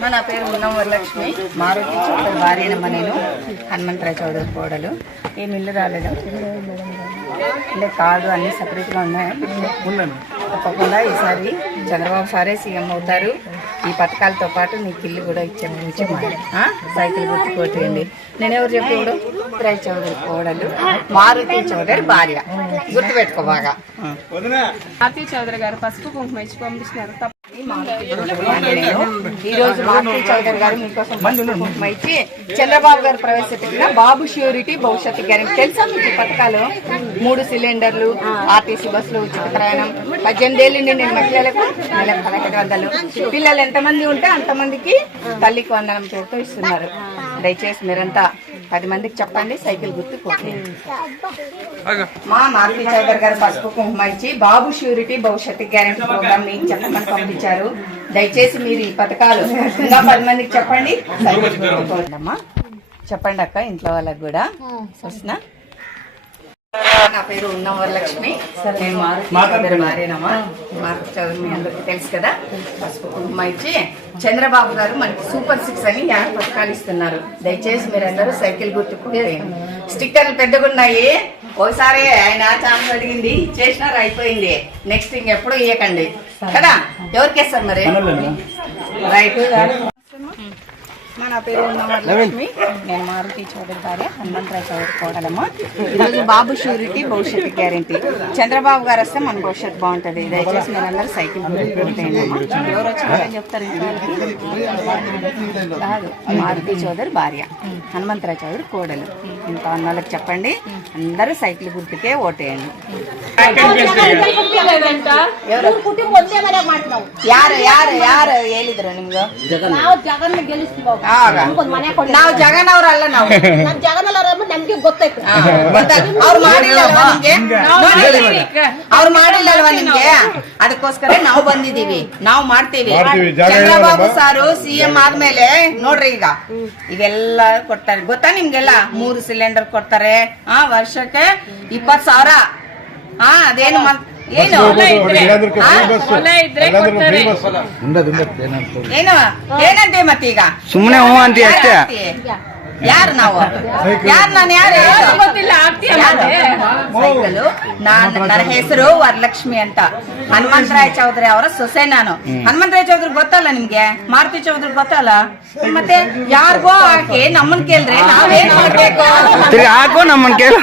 మా నా పేరు ఉన్నం మారుతి చుట్టూ భార్యనమ్మ నేను. హనుమంతరావు చౌదరి కోడలు. ఏమి ఇల్లు రాలేదు. అంటే కాదు అన్నీ సపరేట్గా ఉన్నాయి. తప్పకుండా ఈసారి చంద్రబాబు సారే సీఎం అవుతారు. ఈ పథకాలతో పాటు నీకు ఇల్లు కూడా ఇచ్చే ఇచ్చే సైకిల్ గుర్తు కొట్టేయండి. నేను ఎవరు చెప్పాడు రాయ్ చౌదరి కోడలు. మారుతి చౌదరి భార్య. గుర్తుపెట్టుకో బాగా. ఆర్తి చౌదరి గారు పసుపు కుంకుమ ఇచ్చి పంపిస్తున్నారు తప్ప ఈ రోజు మారుతి చౌదరి గారు మీకోసం ఇచ్చి చంద్రబాబు గారు ప్రవేశపెట్టిన బాబు ష్యూరిటీ భవిష్యత్తు గ్యారెంటీ. తెలుసా మీకు పథకాలు? మూడు సిలిండర్లు ఆర్టీసీ బస్సులు ఉచిత ప్రయాణం పద్దెనిమిది ఏళ్ళు నిండిన మహిళలకు నెలకు పదకొండు వందలు. పిల్లలు ఎంతమంది ఉంటే అంతమందికి తల్లికి వందనం పేరుతో ఇస్తున్నారు దయచేసి మీరంతా పది మందికి చెప్పండి సైకిల్ గుర్తు కొట్టి మా మారుతి చౌదరి గారు పసుపు కుంకుమ ఇచ్చి బాబు ష్యూరిటీ భవిష్యత్తు గ్యారెంటీ ప్రోగ్రామ్ మీకు చెప్పమని పంపించారు. దయచేసి మీరు ఈ పథకాలు ఇంకా పది మందికి చెప్పండి. చెప్పండి అక్క ఇంట్లో వాళ్ళకి కూడా. సస్నా నా పేరు ఉన్నం వరలక్ష్మి నేను మారుతి చౌదరి మీ అందరికీ తెలుసు కదా? పసుపు కుంకుమ ఇచ్చి చంద్రబాబు గారు మనకి సూపర్ సిక్స్ అని యాభై పథకాలు ఇస్తున్నారు. దయచేసి మీరందరూ సైకిల్ గుర్తుకు స్టిక్కర్లు పెద్దగా ఉన్నాయి ఒకసారి ఆయన ఛాన్స్ అడిగింది చేసినారు అయిపోయింది. నెక్స్ట్ ఇంకెప్పుడు ఇయ్యకండి. కదా? ఎవరికేస్తారు మరి? రైట్ నా పేరు ఉన్నవరలక్ష్మి నేను మారుతి చౌదరి భార్య హనుమంతరావు చౌదరి కోడలమ్మ ఈరోజు బాబు షూరిటీ భవిష్యత్తు గ్యారంటీ చంద్రబాబు గారు వస్తే మన భవిష్యత్తు బాగుంటది దయచేసి మీరందరూ సైకిల్ కొనుక్కుంటేయండి ఎవరు వచ్చినారని చెప్తారు ఇంట్లో కాదు మారుతి చౌదరి భార్య హనుమంతరావు చౌదరి కోడలు ఇంత అన్నోళ్ళకి చెప్పండి అందరూ సైకిల్ గుర్తుకే ఓటేయండి ఎవరు ಕುಟುಂಬ ಒಂದೇ ಮನೆ ಮಾಡ್ತೀವಿ ಯಾರು ಯಾರು ಯಾರು ಹೇಳಿದ್ರು ನಿಮ್ಗೆ ನಾವು ಜಗನ್ ಗೆಲ್ಲಿಸ್ತೀವಿ ನಾವು ಜಗನ್ ಅವ್ರಲ್ಲ ನಾವು ನಮ್ ಜಗನ್ ಅವ್ರ ನಮ್ಗೆ ಗೊತ್ತಾಯ್ತು. ಅವ್ರು ಮಾಡಿಲ್ಲಲ್ವಾ ನಿಮ್ಗೆ? ಅವ್ರು ಮಾಡಿಲ್ಲಲ್ವಾ ನಿಮ್ಗೆ? ಅದಕ್ಕೋಸ್ಕರ ನಾವು ಬಂದಿದೀವಿ ನಾವು ಮಾಡ್ತೀವಿ. ಚಂದ್ರಬಾಬು. ಸಾರು ಸಿಎಂ ಆದ್ಮೇಲೆ ನೋಡ್ರಿ ಈಗ. ಇದೆಲ್ಲ ಕೊಡ್ತಾರೆ. ಗೊತ್ತಾ ನಿಮ್ಗೆಲ್ಲ? ಮೂರು ಸಿಲಿಂಡರ್ ಕೊಡ್ತಾರೆ. ಆ ವರ್ಷಕ್ಕೆ ಇಪ್ಪತ್ ಸಾವಿರ. ಹಾ ಅದೇನು ಮತ್- ಏನು ಏನಂತೆ ಮತ್ತೀಗ? ಸುಮ್ನೆ ಹೂ ಅಂತ ಅಷ್ಟೇ. ಯಾರು ನಾವು? ಯಾರು ನಾನು ಯಾರು ಗೊತ್ತಿಲ್ಲ ಸೈಕಲ್. ನಾನು ನನ್ನ ಹೆಸರು ವರಲಕ್ಷ್ಮಿ ಅಂತ. ಹನುಮಂತರಾಯ ಚೌಧರಿ ಅವರ ಸೊಸೆ ನಾನು. ಹನುಮಂತರಾಯ ಚೌಧರಿ ಗೊತ್ತಲ್ಲ ನಿಮ್ಗೆ? ಮಾರುತಿ ಚೌಧರಿ ಗೊತ್ತಲ್ಲ? ಮತ್ತೆ ಯಾರಿಗೋ ಹಾಕಿ ನಮ್ಮನ್ ಕೇಳ್ರೆ ನಾವೇನ್ ಮಾಡ್ಬೇಕು? ಹಾಕು ನಮ್ಮನ್ ಕೇಳು.